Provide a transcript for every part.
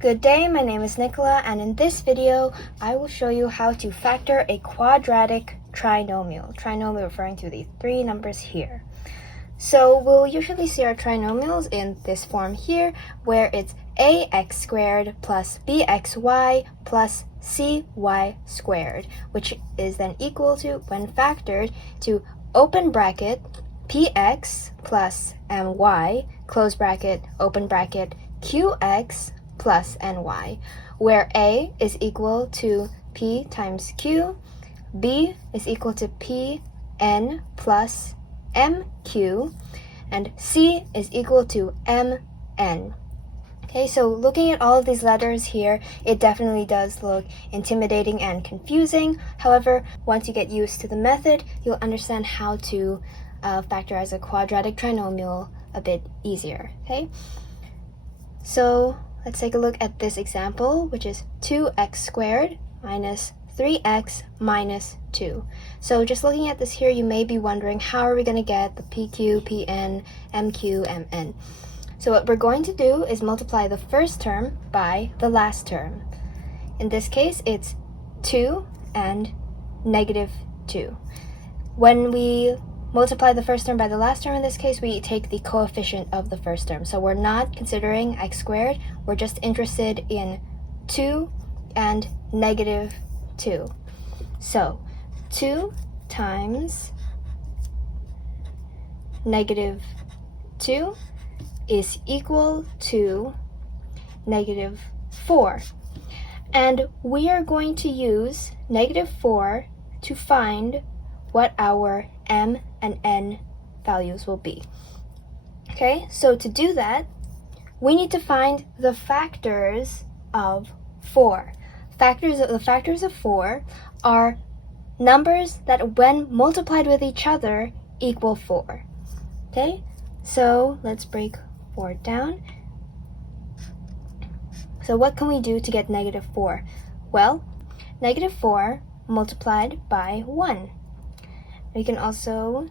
Good day, my name is Nicola, and in this video, I will show you how to factor a quadratic trinomial. Trinomial referring to the three numbers here. So we'll usually see our trinomials in this form here, where it's ax squared plus bxy plus cy squared, which is then equal to, when factored, to open bracket px plus my, close bracket, open bracket, qx plus ny, where a is equal to p times q, b is equal to pn plus mq, and c is equal to mn. Okay, so looking at all of these letters here, it definitely does look intimidating and confusing. However, once you get used to the method, you'll understand how to factorize a quadratic trinomial a bit easier. Okay, so let's take a look at this example, which is 2x squared minus 3x minus 2. So just looking at this here, you may be wondering, how are we going to get the pq, pn, mq, mn? So what we're going to do is multiply the first term by the last term. In this case, it's 2 and negative 2. When we multiply the first term by the last term, in this case, we take the coefficient of the first term. So we're not considering x squared, we're just interested in 2 and negative 2. So 2 times negative 2 is equal to negative 4. And we are going to use negative 4 to find what our m and n values will be. Okay, so to do that, we need to find the factors of 4. The factors of 4 are numbers that when multiplied with each other equal 4. Okay, so let's break 4 down. So what can we do to get negative 4? Well, negative 4 multiplied by 1. We can also,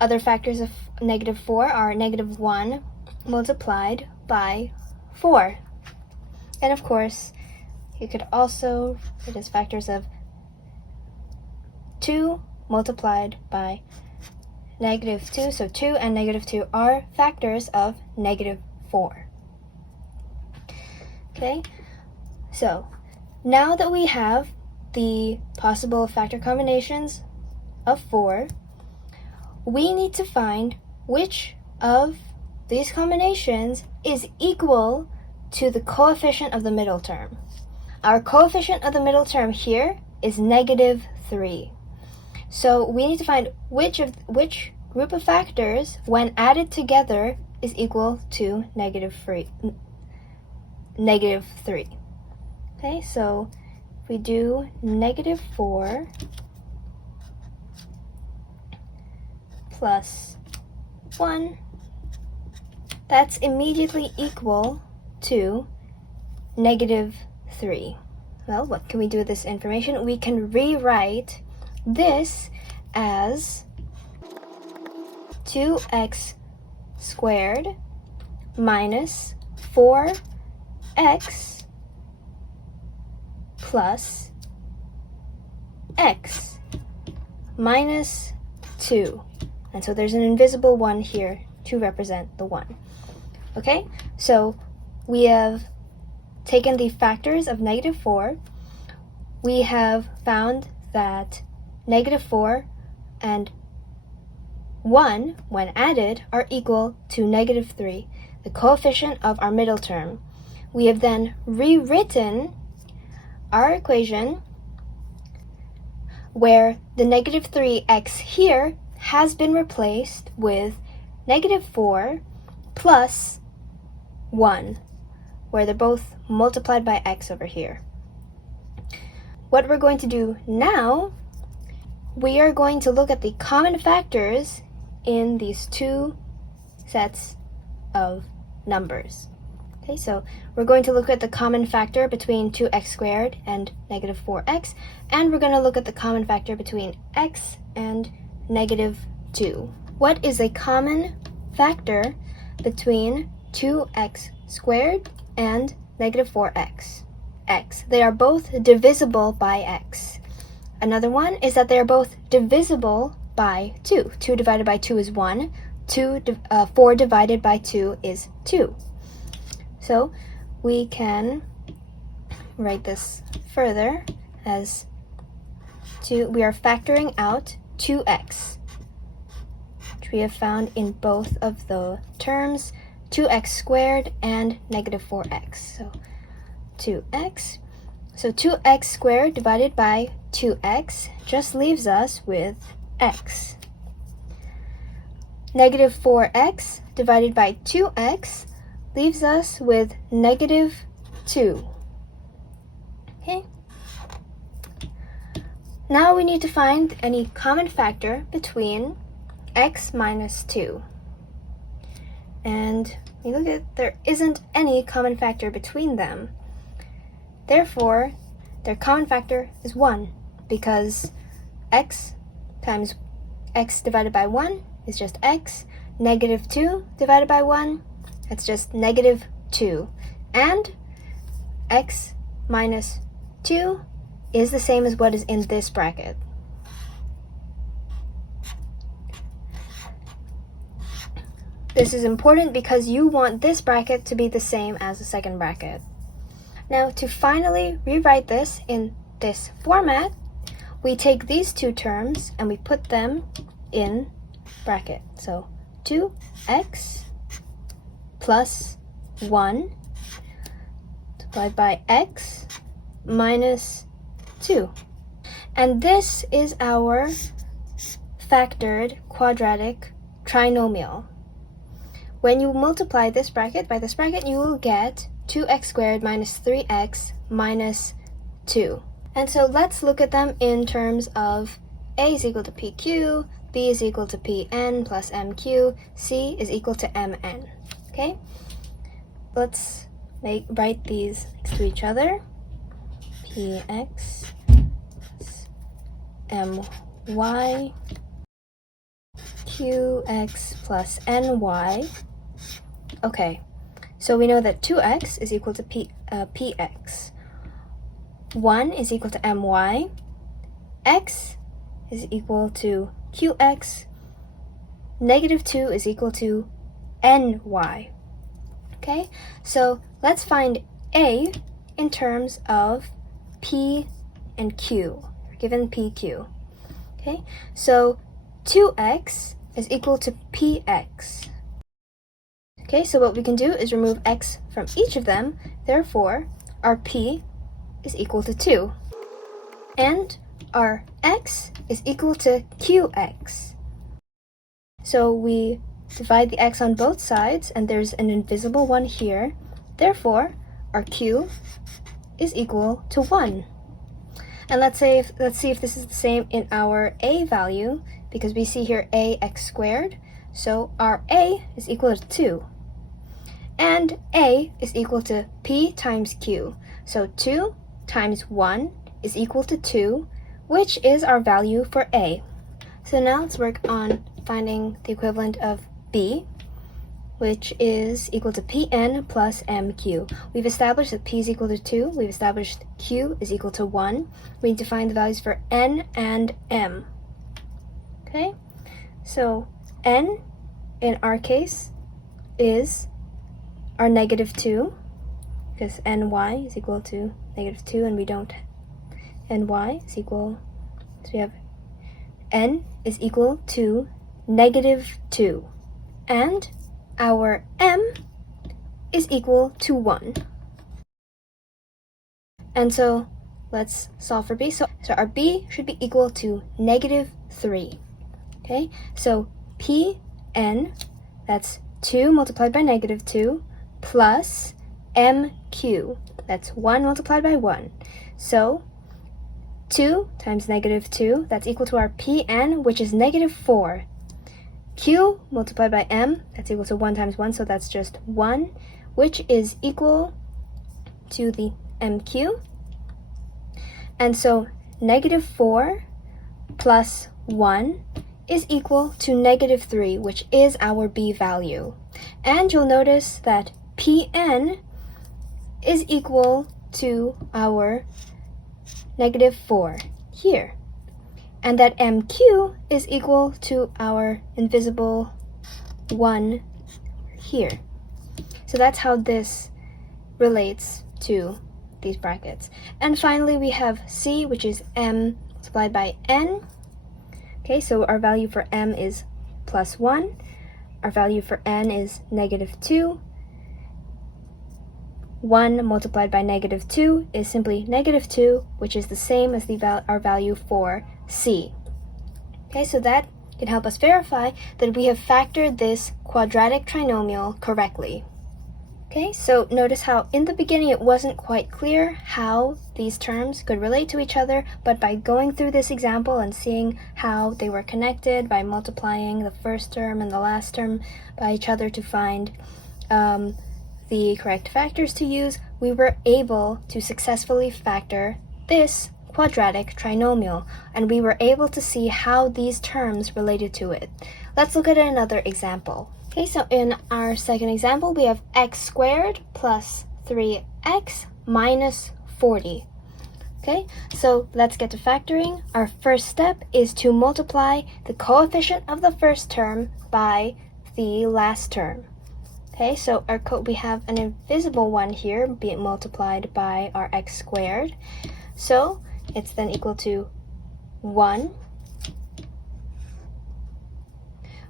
other factors of negative 4 are negative 1 multiplied by 4. And of course, you could also write as factors of 2 multiplied by negative 2. So 2 and negative 2 are factors of negative 4. Okay, so now that we have the possible factor combinations of 4, we need to find which of these combinations is equal to the coefficient of the middle term. Our coefficient of the middle term here is negative 3. So we need to find which group of factors, when added together, is equal to negative 3. Okay, so if we do negative 4 plus 1, that's immediately equal to negative 3. Well, what can we do with this information? We can rewrite this as 2x squared minus 4x plus x minus 2. And so there's an invisible 1 here to represent the 1. Okay, so we have taken the factors of negative 4. We have found that negative 4 and 1, when added, are equal to negative 3, the coefficient of our middle term. We have then rewritten our equation where the negative 3x here has been replaced with negative 4 plus 1, where they're both multiplied by x over here. What we're going to do now, we are going to look at the common factors in these two sets of numbers. Okay, so we're going to look at the common factor between 2x squared and negative 4x, and we're going to look at the common factor between x and negative 2. What is a common factor between 2x squared and negative 4x. They are both divisible by x. Another one is that they are both divisible by 2. 2 divided by 2 is 1. 4 divided by 2 is 2. So we can write this further as 2. We are factoring out 2x, which we have found in both of the terms, 2x squared and negative 4x. So 2x. So 2x squared divided by 2x just leaves us with x. Negative 4x divided by 2x leaves us with negative 2. Okay? Now we need to find any common factor between x minus 2. And we look at, there isn't any common factor between them. Therefore, their common factor is 1, because x times x divided by 1 is just x. Negative 2 divided by 1, that's just negative 2. And x minus 2 is the same as what is in this bracket. This is important because you want this bracket to be the same as the second bracket. Now, to finally rewrite this in this format, we take these two terms and we put them in bracket. So 2x plus 1 divided by x minus 2. And this is our factored quadratic trinomial. When you multiply this bracket by this bracket, you will get 2x squared minus 3x minus 2. And so let's look at them in terms of a is equal to pq, b is equal to pn plus mq, c is equal to mn. Okay? Let's write these next to each other. Px my qx plus ny. Okay, so we know that 2x is equal to px. 1 is equal to my. X is equal to qx. Negative 2 is equal to ny. Okay, so let's find a in terms of p and q. We're given pq. Okay, so 2x is equal to px. Okay, so what we can do is remove x from each of them. Therefore, our p is equal to 2. And our x is equal to qx. So we divide the x on both sides, and there's an invisible one here. Therefore, our q is equal to 1. And let's see if this is the same in our a value, because we see here ax squared. So our a is equal to 2. And a is equal to p times q. So 2 times 1 is equal to 2, which is our value for a. So now let's work on finding the equivalent of b, which is equal to pn plus mq. We've established that p is equal to 2. We've established q is equal to 1. We need to find the values for n and m. Okay? So n, in our case, is our negative 2, because ny is equal to negative 2, and we don't. Ny is equal, so we have n is equal to negative 2. And our m is equal to 1. And so let's solve for b. So our b should be equal to negative 3. Okay, so pn, that's 2 multiplied by negative 2, plus mq, that's 1 multiplied by 1. So 2 times negative 2, that's equal to our pn, which is negative 4. Q multiplied by m, that's equal to 1 times 1, so that's just 1, which is equal to the mq. And so negative 4 plus 1 is equal to negative 3, which is our b value. And you'll notice that pn is equal to our negative 4 here. And that MQ is equal to our invisible 1 here. So that's how this relates to these brackets. And finally, we have C, which is M multiplied by N. Okay, so our value for M is plus 1. Our value for N is negative 2. 1 multiplied by negative 2 is simply negative 2, which is the same as our value for C. Okay, so that can help us verify that we have factored this quadratic trinomial correctly. Okay, so notice how in the beginning it wasn't quite clear how these terms could relate to each other, but by going through this example and seeing how they were connected by multiplying the first term and the last term by each other to find the correct factors to use, we were able to successfully factor this quadratic trinomial, and we were able to see how these terms related to it. Let's look at another example. Okay, so in our second example, we have x squared plus 3x minus 40. Okay, so let's get to factoring. Our first step is to multiply the coefficient of the first term by the last term. Okay, so we have an invisible 1 here being multiplied by our x squared. So it's then equal to 1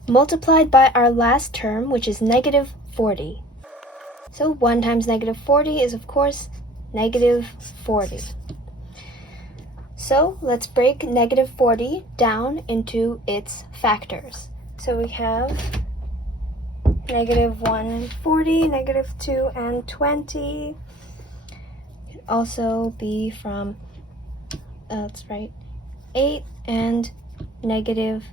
multiplied by our last term, which is negative 40. So 1 times negative 40 is, of course, negative 40. So let's break negative 40 down into its factors. So we have negative 1 and 40, negative 2 and 20. It could also be from, that's right, 8 and negative.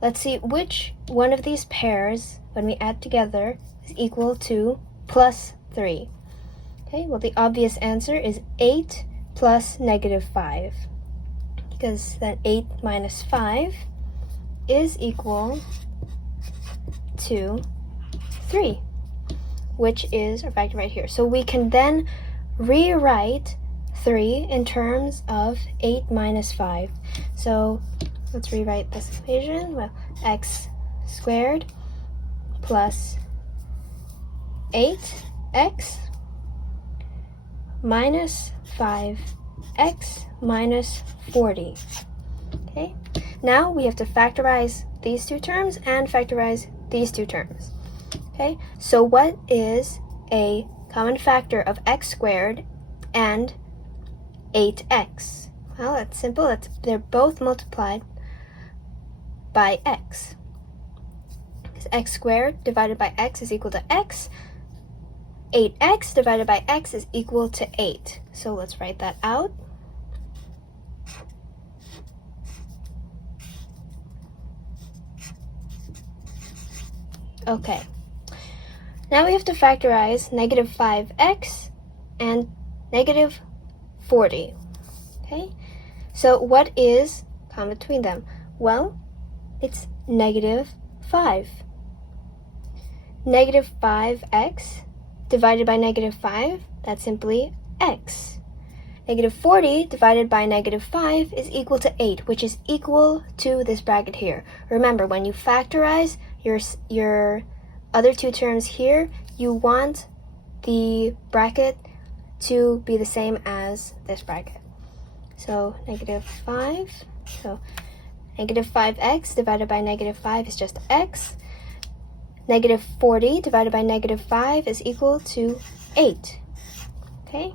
Let's see which one of these pairs, when we add together, is equal to plus 3. Okay, well, the obvious answer is 8 plus negative 5, because then 8 minus 5 is equal to 3, which is our factor right here. So we can then rewrite 3 in terms of 8 minus 5. So let's rewrite this equation. Well, x squared plus 8x minus 5x minus 40. Okay, now we have to factorize these two terms and factorize these two terms. Okay, so what is a common factor of x squared and 8x? Well, that's simple. They're both multiplied by x. Because x squared divided by x is equal to x. 8x divided by x is equal to 8. So let's write that out. Okay. Now we have to factorize negative 5x and negative 40. Okay? So what is common between them? Well, it's negative 5. Negative 5x divided by negative 5, that's simply x. Negative 40 divided by negative 5 is equal to 8, which is equal to this bracket here. Remember, when you factorize your other two terms here, you want the bracket to be the same as this bracket. So negative 5, so negative 5x divided by negative 5 is just x. Negative 40 divided by negative 5 is equal to 8. Okay?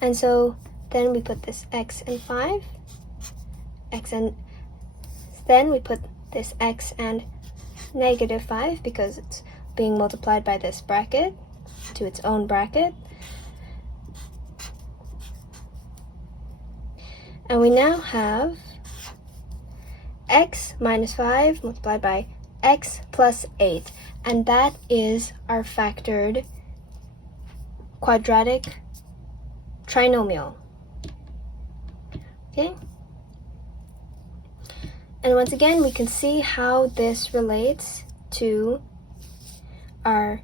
And so then we put this x and 5, then we put this x and negative 5 because it's being multiplied by this bracket to its own bracket. And we now have x minus 5 multiplied by x plus 8. And that is our factored quadratic trinomial. Okay? And once again, we can see how this relates to our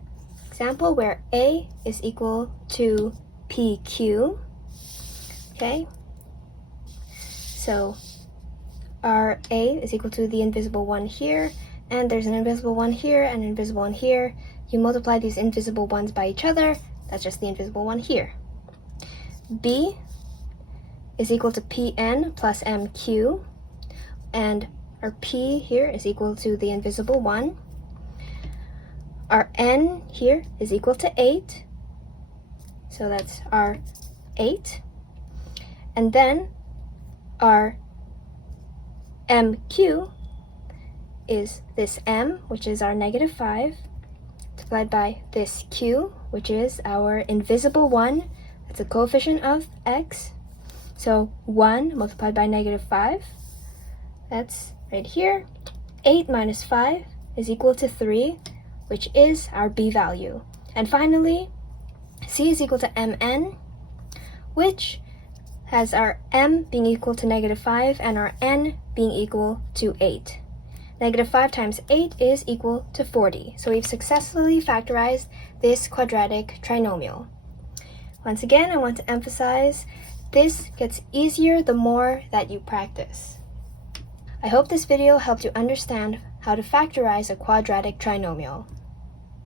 example where A is equal to PQ. Okay, so our A is equal to the invisible 1 here, and there's an invisible 1 here and an invisible 1 here. You multiply these invisible ones by each other, that's just the invisible 1 here. B is equal to Pn plus MQ, and our P here is equal to the invisible 1. Our N here is equal to 8, so that's our 8. And then our MQ is this M, which is our -5, multiplied by this Q, which is our invisible 1. That's a coefficient of X. So 1 multiplied by -5, that's right here. 8 minus 5 is equal to 3, which is our B value. And finally, C is equal to Mn, which has our M being equal to -5 and our N being equal to 8. -5 times 8 is equal to 40. So we've successfully factorized this quadratic trinomial. Once again, I want to emphasize this gets easier the more that you practice. I hope this video helped you understand how to factorize a quadratic trinomial.